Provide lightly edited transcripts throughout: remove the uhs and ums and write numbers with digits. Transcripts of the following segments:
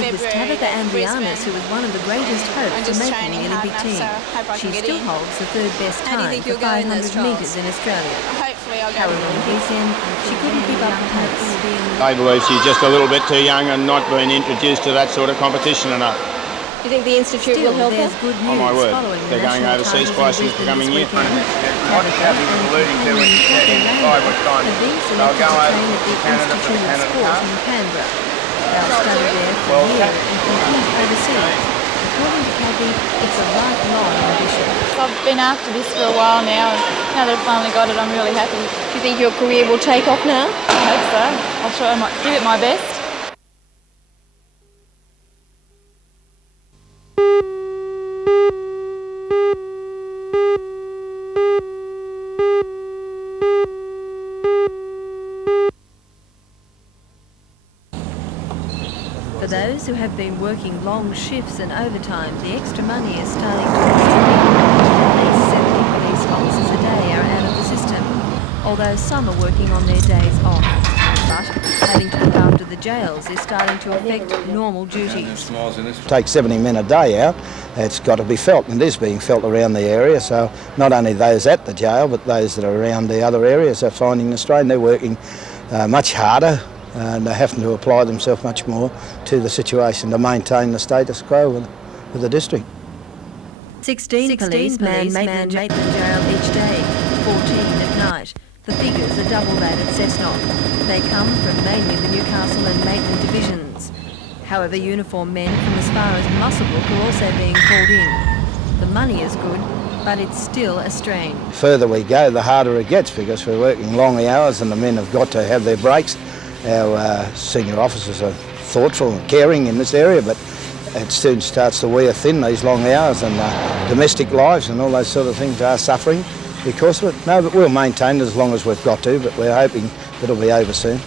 February. It was Tabitha Andrianis who was one of the greatest hopes for making the Olympic team. She still holds the third best time for 500 metres in Australia. Hopefully I'll go. He said she couldn't keep up the pace. I believe she's just a little bit too young and not been introduced to that sort of competition enough. Do you think the Institute will help her? Good news Oh my word, following they're going overseas twice in the coming year. What Kathy was alluding to when she said in 5 weeks' time, they'll go over to Canada for the Canada Cup. They'll study there for a year and compete overseas. According to Kathy, it's a lifelong ambition. I've been after this for a while now, and now that I've finally got it, I'm really happy. Do you think your career will take off now? I hope so. I'll try and give it my best. For those who have been working long shifts and overtime, the extra money is starting to at least 70 police officers a day are out of the system, although some are working on their days off. But having to look after the jails is starting to affect normal duties. Take 70 men a day out, it's got to be felt, and it is being felt around the area, so not only those at the jail, but those that are around the other areas are finding the strain. They're working much harder, and they're having to apply themselves much more to the situation to maintain the status quo with the district. 16 policemen make the jail each day, 14 at night. The figures are double that at Cessnock. They come from mainly the Newcastle and Maitland divisions. However, uniformed men from as far as Muswellbrook are also being called in. The money is good, but it's still a strain. The further we go, the harder it gets, because we're working long hours and the men have got to have their breaks. Our senior officers are thoughtful and caring in this area, but it soon starts to wear thin, these long hours, and domestic lives and all those sort of things are suffering because of it. No, but we'll maintain it as long as we've got to, but we're hoping it'll be over soon.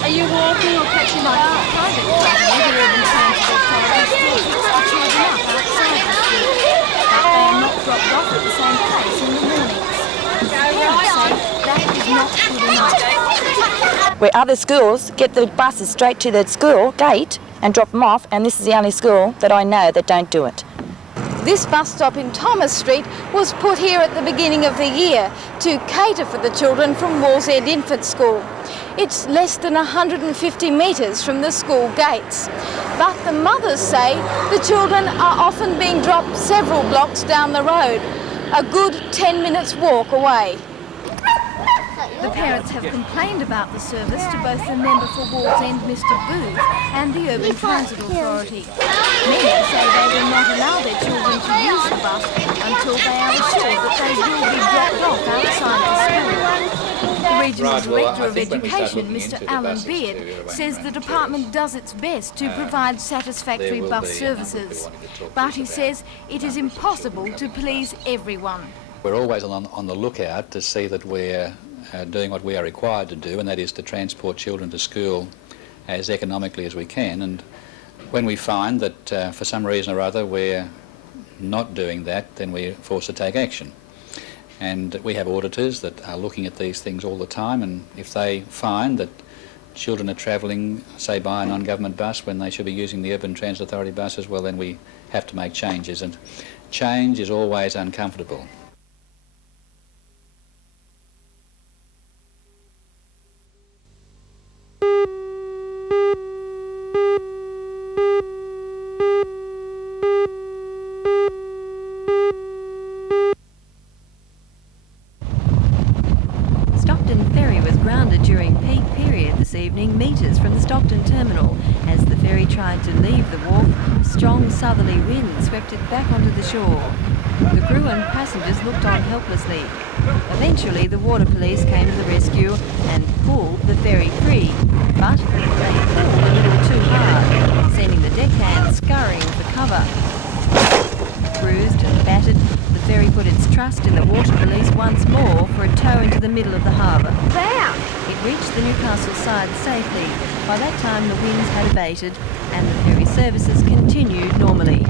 Are you walking or catching the bus? Where other schools get the buses straight to the school gate and drop them off, and this is the only school that I know that don't do it. This bus stop in Thomas Street was put here at the beginning of the year to cater for the children from Wallsend Infant School. It's less than 150 metres from the school gates. But the mothers say the children are often being dropped several blocks down the road, a good 10 minutes walk away. The parents have complained about the service to both the member for Wallsend, Mr Booth, and the Urban Transit Authority. Many say they will not allow their children to use the bus until they are assured that they will be dropped off outside the school. The Regional Director of Education, Mr Alan Beard, says the department does its best to provide satisfactory bus services, but he says it is impossible to please everyone. We're always on the lookout to see that we're doing what we are required to do, and that is to transport children to school as economically as we can. And when we find that for some reason or other we're not doing that, then we're forced to take action. And we have auditors that are looking at these things all the time, and if they find that children are travelling, say, by a non-government bus when they should be using the Urban Transit Authority buses, well, then we have to make changes, and change is always uncomfortable. Stockton ferry was grounded during peak period this evening, metres from the Stockton terminal. As the ferry tried to leave the wharf, strong southerly winds swept it back onto the shore. The crew and passengers looked on helplessly. Eventually the water police came to the rescue and pulled the ferry free, but they pulled a little too hard, sending the deckhands scurrying for cover. Bruised and battered, the ferry put its trust in the water police once more for a tow into the middle of the harbour. It reached the Newcastle side safely. By that time the winds had abated and the ferry services continued normally.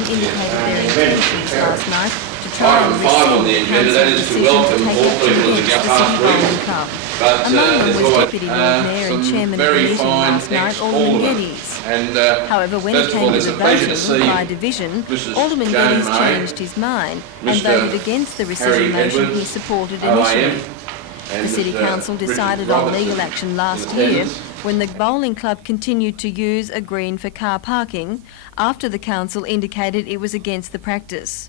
Indicated their intentions last night to try and rescind the council's decision to take action against the City Bowling Club. Among them was Deputy Lord Mayor and Chairman of the meeting last night, Alderman Geddes. However, when it came to the voting by division, Alderman Geddes changed his mind and voted against the rescission motion he supported initially. The City Council decided on legal action last year when the bowling club continued to use a green for car parking after the council indicated it was against the practice.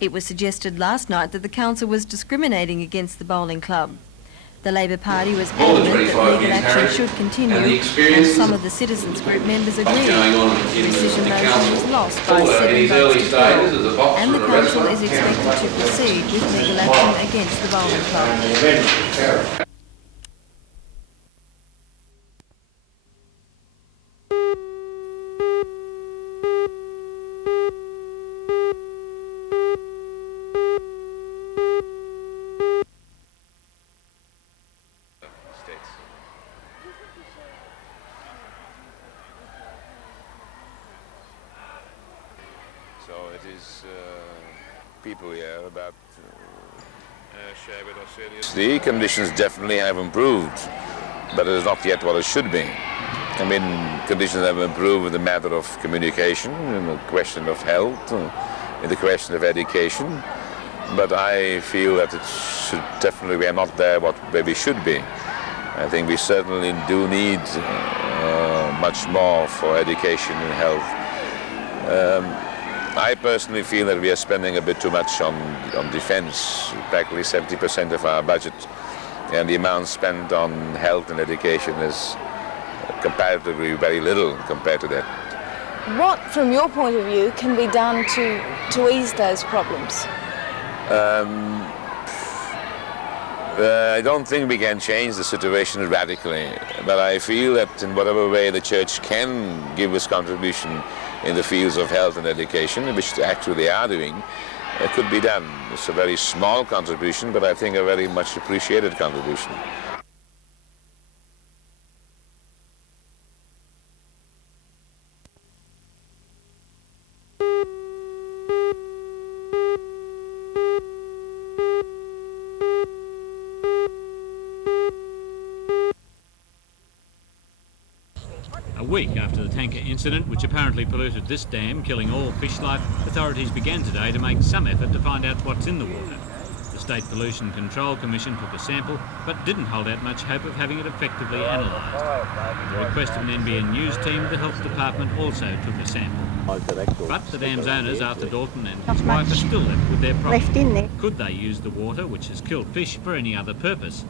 It was suggested last night that the council was discriminating against the bowling club. The Labor Party was adamant that legal action should continue, and some of the Citizens Group members agreed. The rescission motion was lost by 7 votes to 12, and the council is expected to proceed with legal action against the bowling club. So it is people here about share with us. The conditions definitely have improved, but it is not yet what it should be. I mean, conditions have improved in the matter of communication, in the question of health, in the question of education, but I feel that it should definitely, we are not there where we should be. I think we certainly do need much more for education and health. I personally feel that we are spending a bit too much on defense, practically 70% of our budget, and the amount spent on health and education is comparatively very little compared to that. What, from your point of view, can be done to ease those problems? I don't think we can change the situation radically, but I feel that in whatever way the church can give its contribution in the fields of health and education, which actually they are doing, it could be done. It's a very small contribution, but I think a very much appreciated contribution. A week after the tanker incident, which apparently polluted this dam, killing all fish life, authorities began today to make some effort to find out what's in the water. The State Pollution Control Commission took a sample, but didn't hold out much hope of having it effectively analysed. At the request of an NBN News team, the Health Department also took a sample. But the dam's owners, Arthur Dalton and his wife, are still left with their problem. Could they use the water, which has killed fish, for any other purpose?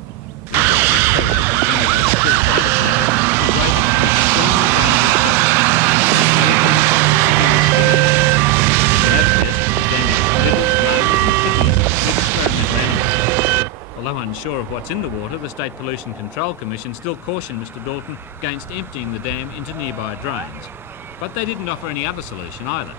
Although unsure of what's in the water, the State Pollution Control Commission still cautioned Mr Dalton against emptying the dam into nearby drains. But they didn't offer any other solution either.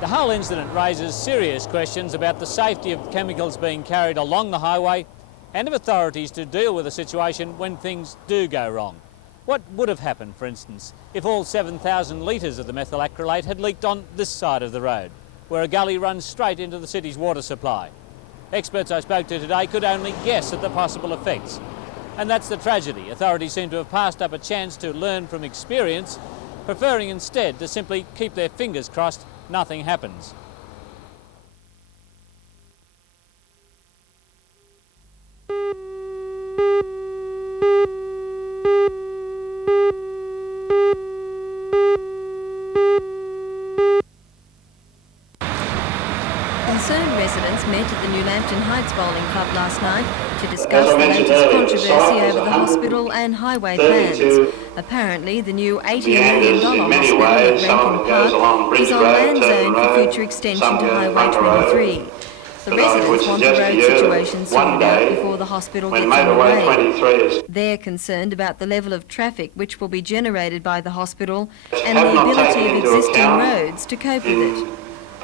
The whole incident raises serious questions about the safety of chemicals being carried along the highway and of authorities to deal with a situation when things do go wrong. What would have happened, for instance, if all 7,000 litres of the methyl acrylate had leaked on this side of the road, where a gully runs straight into the city's water supply? Experts I spoke to today could only guess at the possible effects. And that's the tragedy. Authorities seem to have passed up a chance to learn from experience, preferring instead to simply keep their fingers crossed nothing happens. Concerned residents met at the New Lambton Heights Bowling Club last night to discuss the latest controversy over the hospital and highway plans. Apparently, the new $80 million hospital at Rankin Park is on land zone for future extension to Highway 23. The residents want the road situation sorted out before the hospital gets underway. They're concerned about the level of traffic which will be generated by the hospital and the ability of existing roads to cope with it.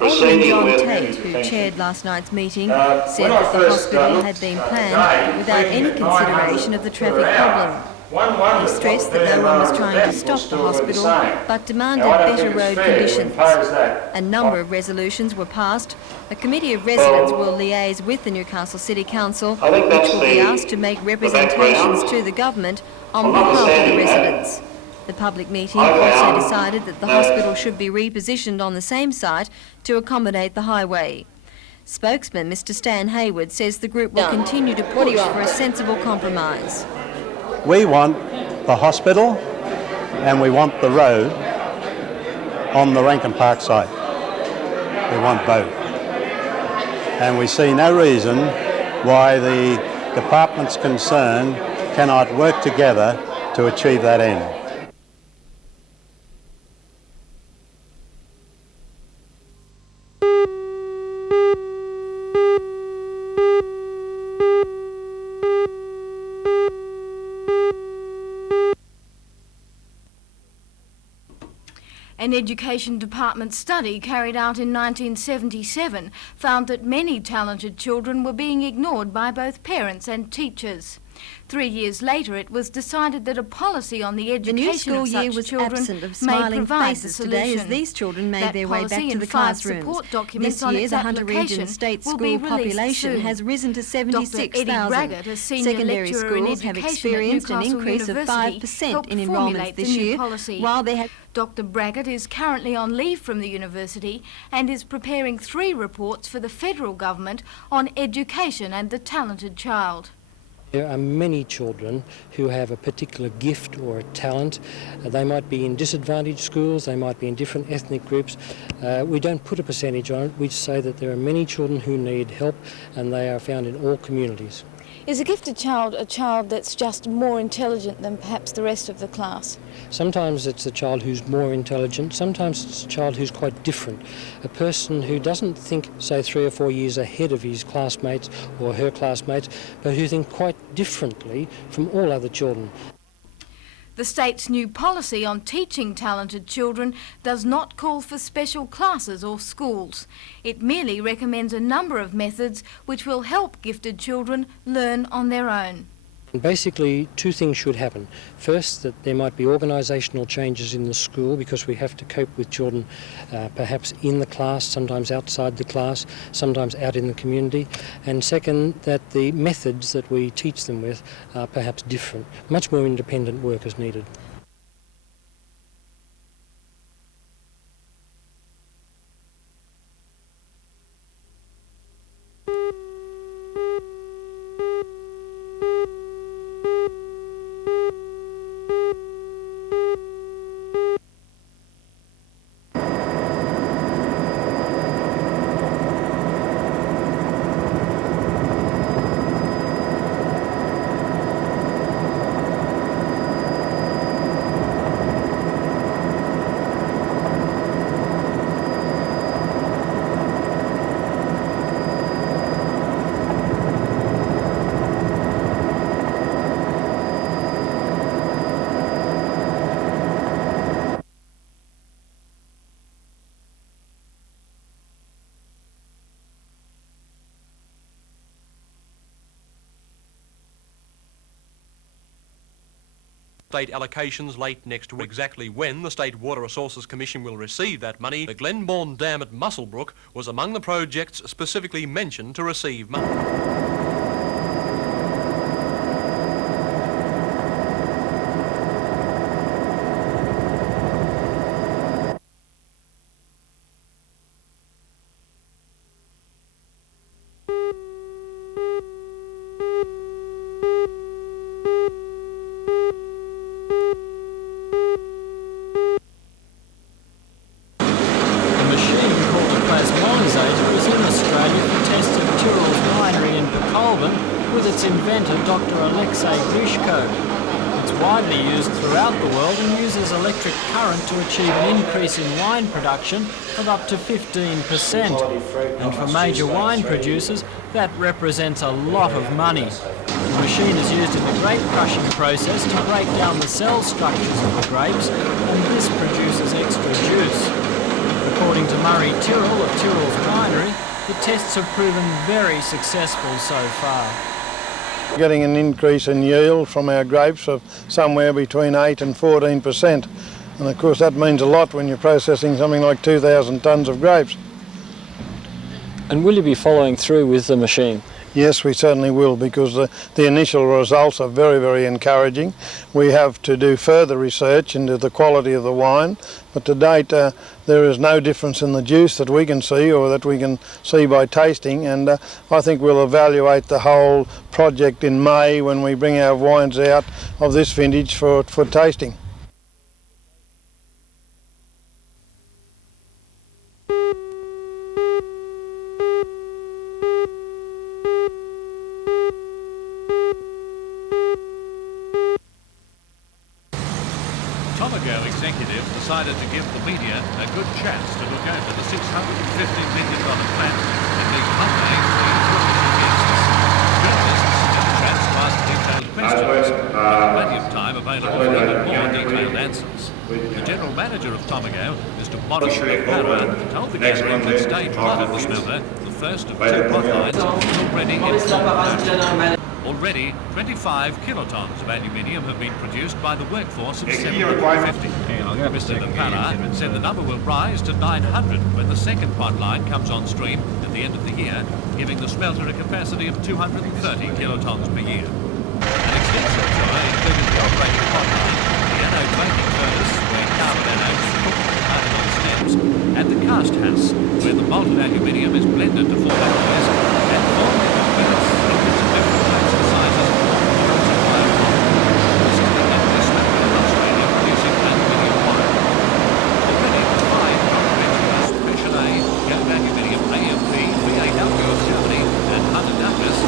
Alderman John Tate, who chaired last night's meeting, said that the hospital had been planned without any consideration of the traffic problem. He stressed that no one was trying to stop the hospital, but demanded better road conditions. A number of resolutions were passed. A committee of residents will liaise with the Newcastle City Council, which will be asked to make representations to the government on behalf of the residents. The public meeting also decided that the hospital should be repositioned on the same site to accommodate the highway. Spokesman Mr Stan Hayward says the group will continue to push for a sensible compromise. We want the hospital and we want the road on the Rankin Park site. We want both. And we see no reason why the departments concerned cannot work together to achieve that end. An Education Department study carried out in 1977 found that many talented children were being ignored by both parents and teachers. 3 years later, it was decided that a policy on the education of such children may provide the solution. Today as these children made their way back to the classrooms. This year, the Hunter Region State school population has risen to 76,000. Secondary schools have experienced an increase of 5% in enrolments this year, while they have... Dr. Braggett is currently on leave from the university and is preparing 3 reports for the federal government on education and the talented child. There are many children who have a particular gift or a talent. They might be in disadvantaged schools, they might be in different ethnic groups. We don't put a percentage on it, we say that there are many children who need help and they are found in all communities. Is a gifted child a child that's just more intelligent than perhaps the rest of the class? Sometimes it's a child who's more intelligent, sometimes it's a child who's quite different. A person who doesn't think, say, 3 or 4 years ahead of his classmates or her classmates, but who think quite differently from all other children. The state's new policy on teaching talented children does not call for special classes or schools. It merely recommends a number of methods which will help gifted children learn on their own. Basically, 2 things should happen. First, that there might be organisational changes in the school because we have to cope with children perhaps in the class, sometimes outside the class, sometimes out in the community. And second, that the methods that we teach them with are perhaps different. Much more independent work is needed. State allocations late next week. Exactly when the State Water Resources Commission will receive that money, the Glenbourne Dam at Musselbrook was among the projects specifically mentioned to receive money. It's widely used throughout the world and uses electric current to achieve an increase in wine production of up to 15%. And for major wine producers, that represents a lot of money. The machine is used in the grape crushing process to break down the cell structures of the grapes, and this produces extra juice. According to Murray Tyrrell of Tyrrell's Winery, the tests have proven very successful so far. Getting an increase in yield from our grapes of somewhere between 8 and 14%. And of course that means a lot when you're processing something like 2,000 tonnes of grapes. And will you be following through with the machine? Yes, we certainly will, because the initial results are very, very encouraging. We have to do further research into the quality of the wine, but to date there is no difference in the juice that we can see or that we can see by tasting, and I think we'll evaluate the whole project in May when we bring our wines out of this vintage for tasting. Tomago executives decided to give the media a good chance to look over the $650 million plant and make Monday free for official guests. Journalists in the chance to ask detailed questions, with plenty of time available for even more detailed answers. The general manager of Tomago, Mr. Morris O'Hara, told the gathering that Strait one of the smelter, the first of 2 potlines, is already in full production. Already, 25 kilotons of aluminium have been produced by the workforce of 750. Mr. Napala said the number will rise to 900 when the second pot line comes on stream at the end of the year, giving the smelter a capacity of 230 kilotons per year. An extensive tour included the operating pot line, the anode baking furnace, where carbon anodes are cooked to particle stems, and the cast house, where the molten aluminium is blended to form alloys and formed into billets of different types and sizes. This is the youngest smelter in Australia producing aluminium wire. Already the 5 joint ventures, Special A, Young Aluminium, AMP, VAW of Germany, and Hunter Douglas,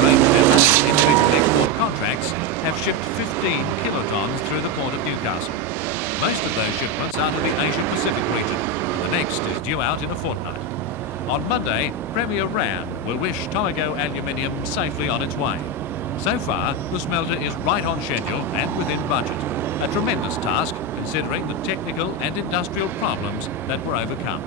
arranged their own individual export contracts, have shipped 15 kilotons through the port of Newcastle. Most of those shipments are to the Asia Pacific region. The next is due out in a fortnight. On Monday, Premier Ram will wish Tomago Aluminium safely on its way. So far, the smelter is right on schedule and within budget. A tremendous task considering the technical and industrial problems that were overcome.